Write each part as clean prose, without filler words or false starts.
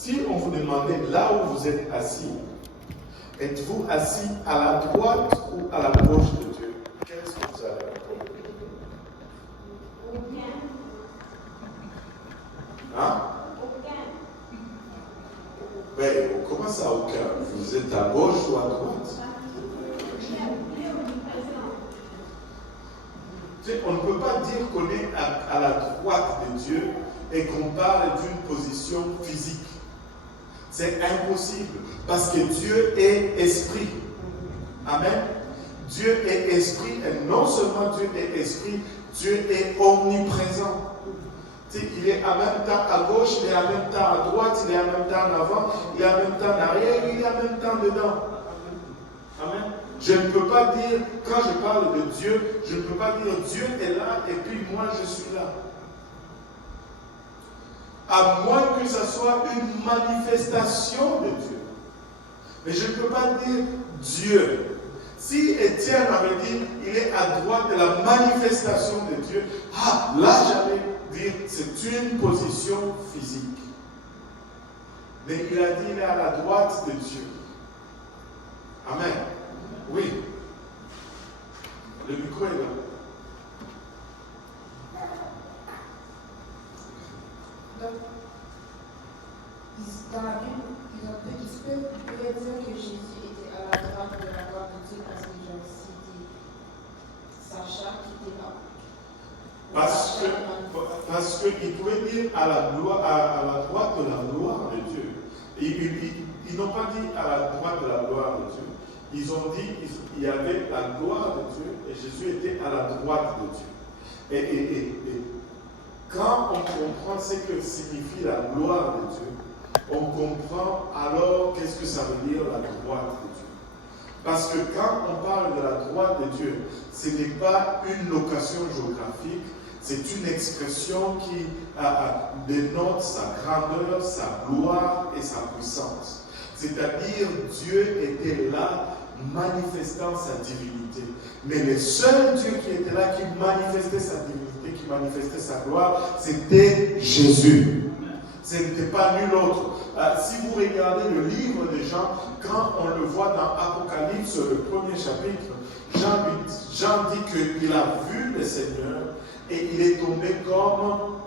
Si on vous demandait là où vous êtes assis, êtes-vous assis à la droite ou à la gauche de Dieu? Qu'est-ce que vous allez répondre? Hein? Ben, comment ça aucun? Vous êtes à gauche ou à droite? On ne peut pas dire qu'on est à la droite de Dieu et qu'on parle d'une position physique. C'est impossible parce que Dieu est esprit. Amen. Dieu est esprit et non seulement Dieu est esprit, Dieu est omniprésent. Il est en même temps à gauche, il est en même temps à droite, il est en même temps en avant, il est en même temps en arrière, il est en même temps dedans. Amen. Je ne peux pas dire, quand je parle de Dieu, je ne peux pas dire Dieu est là et puis moi je suis là. À moins que ce soit une manifestation de Dieu. Mais je ne peux pas dire Dieu. Si Étienne avait dit il est à droite de la manifestation de Dieu, là j'allais dire c'est une position physique. Mais il a dit il est à la droite de Dieu. Amen. Oui. Le micro est là. Donc, dans la Bible, il se peut dire que Jésus était à la droite de la gloire de Dieu parce que c'était Sacha qui était là. Parce qu'il pouvait dire à la droite de la gloire de Dieu. Ils n'ont pas dit à la droite de la gloire de Dieu. Ils ont dit qu'il y avait la gloire de Dieu et Jésus était à la droite de Dieu. Et quand on comprend ce que signifie la gloire de Dieu, on comprend alors qu'est-ce que ça veut dire la droite de Dieu. Parce que quand on parle de la droite de Dieu, ce n'est pas une location géographique, c'est une expression qui dénote sa grandeur, sa gloire et sa puissance. C'est-à-dire, Dieu était là, manifestant sa divinité. Mais le seul Dieu qui était là, qui manifestait sa divinité, qui manifestait sa gloire, c'était Jésus. Ce n'était pas nul autre. Si vous regardez le livre de Jean, quand on le voit dans Apocalypse, le premier chapitre, Jean dit qu'il a vu le Seigneur et il est tombé comme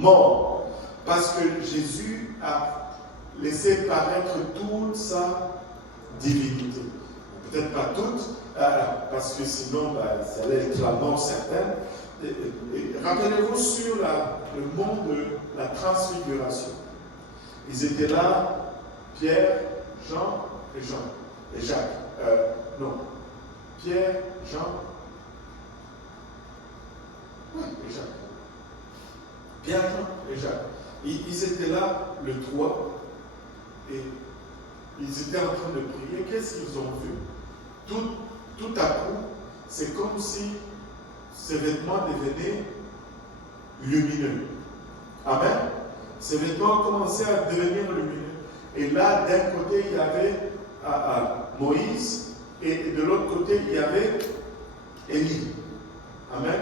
mort. Parce que Jésus a laissé paraître toute sa divinité. Peut-être pas toute, parce que sinon, ça allait être la mort certaine. Rappelez-vous sur le mont de la transfiguration. Ils étaient là, Pierre, Jean et Jacques. Non, Pierre, Jean et Jacques. Pierre, Jean et Jacques. Ils étaient là, le 3, et ils étaient en train de prier. Qu'est-ce qu'ils ont vu? Tout à coup, c'est comme si ces vêtements devenaient lumineux. Amen. Ces vêtements commençaient à devenir lumineux. Et là, d'un côté, il y avait Moïse, et de l'autre côté, il y avait Élie. Amen.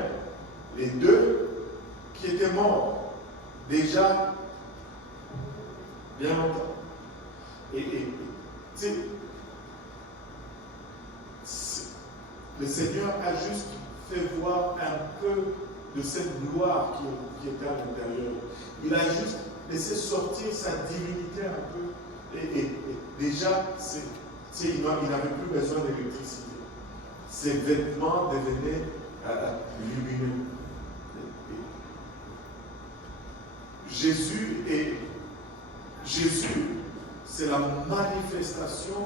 Les deux qui étaient morts déjà bien longtemps. Le Seigneur a juste fait voir un peu de cette gloire qui était à l'intérieur. Il a juste laissé sortir sa divinité un peu. Et déjà, il n'avait plus besoin d'électricité. Ses vêtements devenaient lumineux. Jésus, c'est la manifestation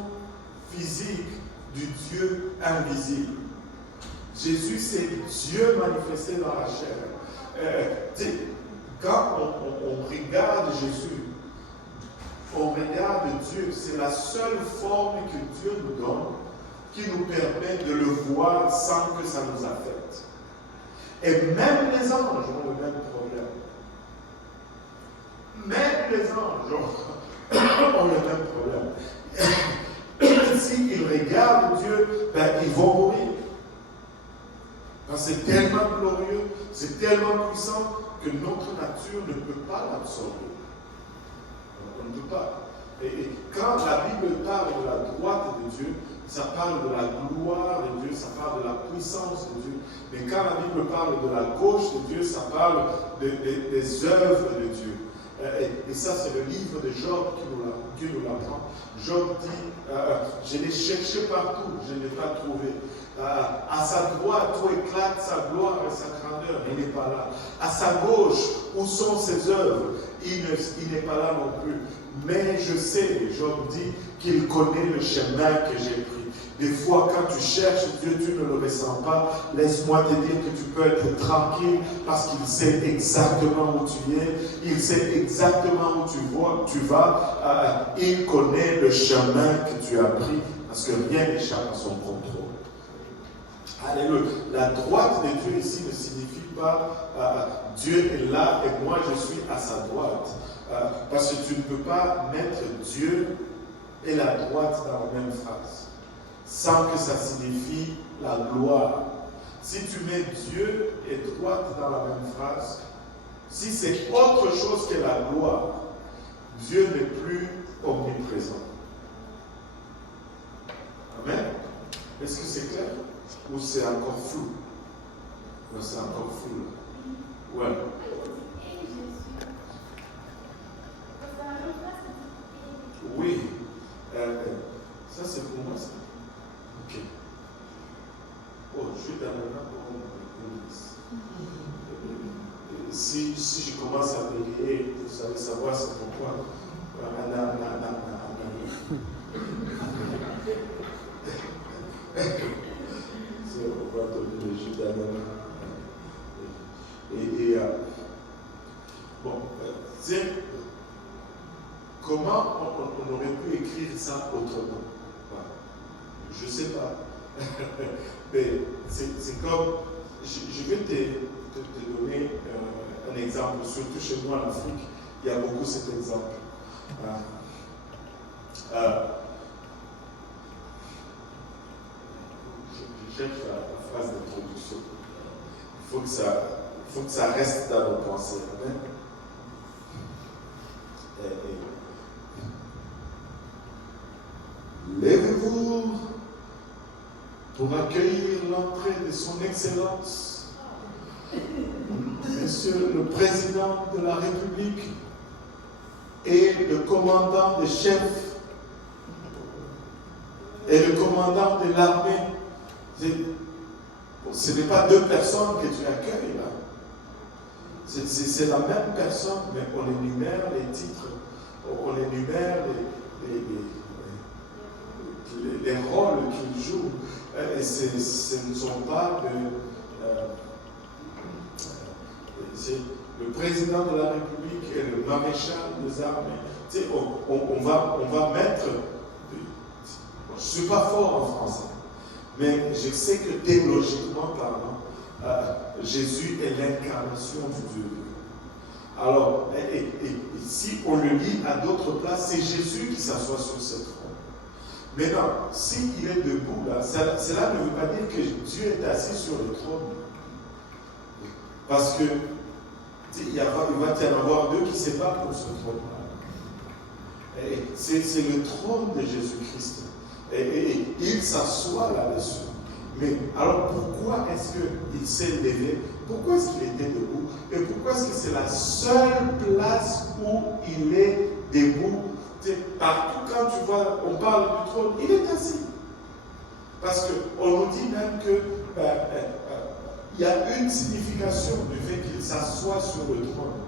physique du Dieu invisible. Jésus, c'est Dieu manifesté dans la chair. Quand on regarde Jésus, on regarde Dieu, c'est la seule forme que Dieu nous donne qui nous permet de le voir sans que ça nous affecte. Et même les anges ont le même problème. Même les anges ont le même problème. S'ils regardent Dieu, ils vont mourir. Parce que c'est tellement glorieux, c'est tellement puissant que notre nature ne peut pas l'absorber. On ne peut pas. Et quand la Bible parle de la droite de Dieu, ça parle de la gloire de Dieu, ça parle de la puissance de Dieu. Mais quand la Bible parle de la gauche de Dieu, ça parle des œuvres de Dieu. Et ça, c'est le livre de Job qui nous l'apprend. Job dit, je l'ai cherché partout, je ne l'ai pas trouvé. À sa droite, où éclate sa gloire et sa grandeur, il n'est pas là. À sa gauche, où sont ses œuvres, il n'est pas là non plus. Mais je sais, Job dit, qu'il connaît le chemin que j'ai pris. Des fois, quand tu cherches Dieu, tu ne le ressens pas. Laisse-moi te dire que tu peux être tranquille parce qu'il sait exactement où tu es. Il sait exactement où tu vas. Il connaît le chemin que tu as pris parce que rien n'échappe à son contrôle. Alléluia. La droite de Dieu ici ne signifie pas Dieu est là et moi je suis à sa droite. Parce que tu ne peux pas mettre Dieu et la droite dans la même phrase, sans que ça signifie la gloire. Si tu mets Dieu et droite dans la même phrase, si c'est autre chose que la gloire, Dieu n'est plus omniprésent. Amen. Est-ce que c'est clair? Ou c'est encore flou? Ou c'est encore flou? Ouais. Oui. Ça c'est pour moi ça. Ok. Oh, je suis dans le nom de si je commence à bégayer, vous allez savoir c'est pourquoi. On va donner le jus d'ananas. Bon, comment on aurait pu écrire ça autrement? Je ne sais pas. Mais c'est comme, je vais te donner un exemple, surtout chez moi en Afrique, il y a beaucoup cet exemple. Je cherche la phrase d'introduction. Il faut que ça reste dans nos pensées. Amen. Lèvez-vous pour accueillir l'entrée de son Excellence, Monsieur le Président de la République et le commandant des chefs et le commandant de l'armée. Ce n'est pas deux personnes que tu accueilles là. C'est la même personne, mais on énumère les titres, on énumère les rôles qu'ils jouent. Et ce ne sont pas c'est le président de la République et le maréchal des armées. Tu sais, on va mettre. Je ne suis pas fort en français, mais je sais que théologiquement parlant, Jésus est l'incarnation du Dieu. Alors, et si on le lit à d'autres places, c'est Jésus qui s'assoit sur ce trône. Maintenant, s'il est debout là, cela ne veut pas dire que Dieu est assis sur le trône. Parce que il va y en avoir deux qui se battent pour ce trône-là. C'est le trône de Jésus-Christ. Et il s'assoit là-dessus. Mais alors pourquoi est-ce qu'il s'est levé? Pourquoi est-ce qu'il était debout? Et pourquoi est-ce que c'est la seule place où il est debout? Partout quand tu vois, on parle du trône, il est assis. Parce qu'on nous dit même que il y a une signification du fait qu'il s'assoit sur le trône.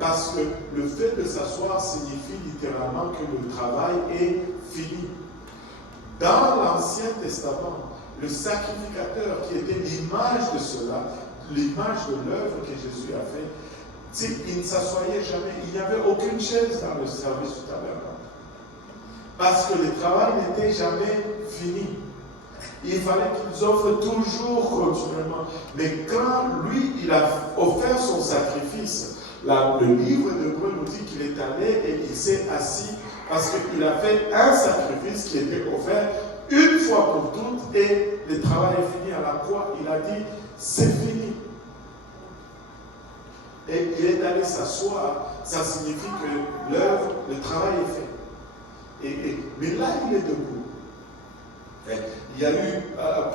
Parce que le fait de s'asseoir signifie littéralement que le travail est fini. Dans l'Ancien Testament, le sacrificateur qui était l'image de cela, l'image de l'œuvre que Jésus a fait, il ne s'assoyait jamais. Il n'y avait aucune chaise dans le service du tabernacle. Parce que le travail n'était jamais fini. Il fallait qu'ils offrent toujours continuellement. Mais quand lui, il a offert son sacrifice, le livre d'Hébreux nous dit qu'il est allé et il s'est assis parce qu'il a fait un sacrifice qui était offert une fois pour toutes et le travail est fini. À la croix, il a dit, c'est fini. Et il est allé s'asseoir. ça signifie que l'œuvre, le travail est fait. Mais là, il est debout. Il y a eu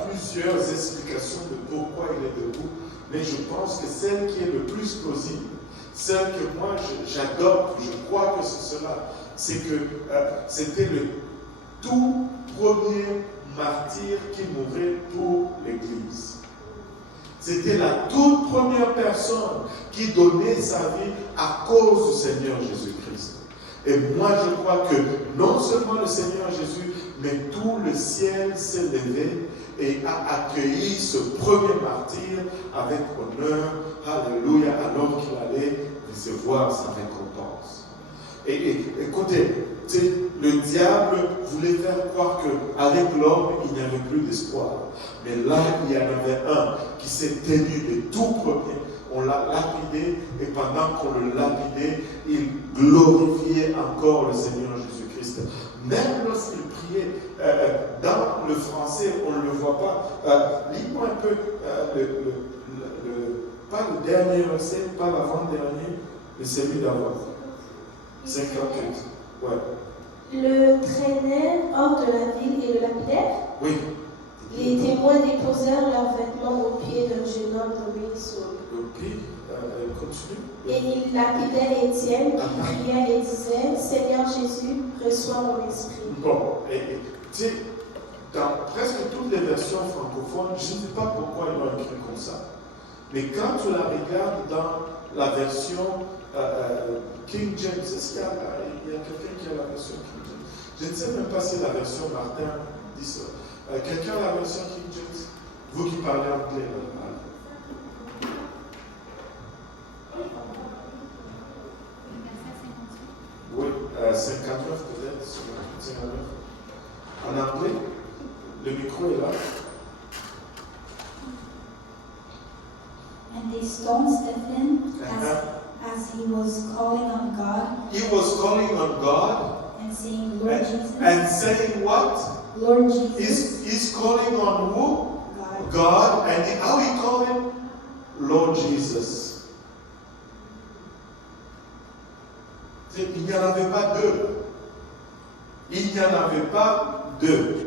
plusieurs explications de pourquoi il est debout, mais je pense que celle qui est le plus plausible, celle que moi j'adopte, je crois que c'est cela, c'est que c'était le tout premier martyr qui mourait pour l'Église. C'était la toute première personne qui donnait sa vie à cause du Seigneur Jésus-Christ. Et moi je crois que non seulement le Seigneur Jésus, mais tout le ciel s'est levé et a accueilli ce premier martyr avec honneur, alléluia, alors qu'il allait recevoir sa récompense. Et écoutez, le diable voulait faire croire qu'avec l'homme, il n'y avait plus d'espoir. Mais là, il y en avait un qui s'est tenu de tout premier. On l'a lapidé, et pendant qu'on le lapidait, il glorifiait encore le Seigneur Jésus-Christ. Même lorsqu'il priait, dans le français, on ne le voit pas. Lis-moi un peu, pas le dernier verset, pas l'avant-dernier, mais celui d'avant. 58. Ouais. Le traînait hors de la ville et le lapidèrent. Oui. Les témoins déposèrent leurs vêtements aux pieds d'un jeune homme nommé Saul. Le pied, continue. Et ils lapidaient Étienne qui priait et disait, Seigneur Jésus, reçois mon esprit. Bon, tu sais, dans presque toutes les versions francophones, je ne sais pas pourquoi ils l'ont écrit comme ça, mais quand tu la regardes dans la version King James, est-ce qu'il y a quelqu'un qui a la version King James? Je ne sais même pas si la version Martin dit ça. Quelqu'un a la version King James? Vous qui parlez anglais, oui, 59 peut-être, 59. En anglais, le micro est là. And they stoned Stephen as he was calling on God. He was calling on God And saying, Lord Jesus. And saying what? Lord Jesus. He's calling on who? God. God. And how he called him? Lord Jesus. Il n'y en avait pas deux. Il n'y en avait pas deux.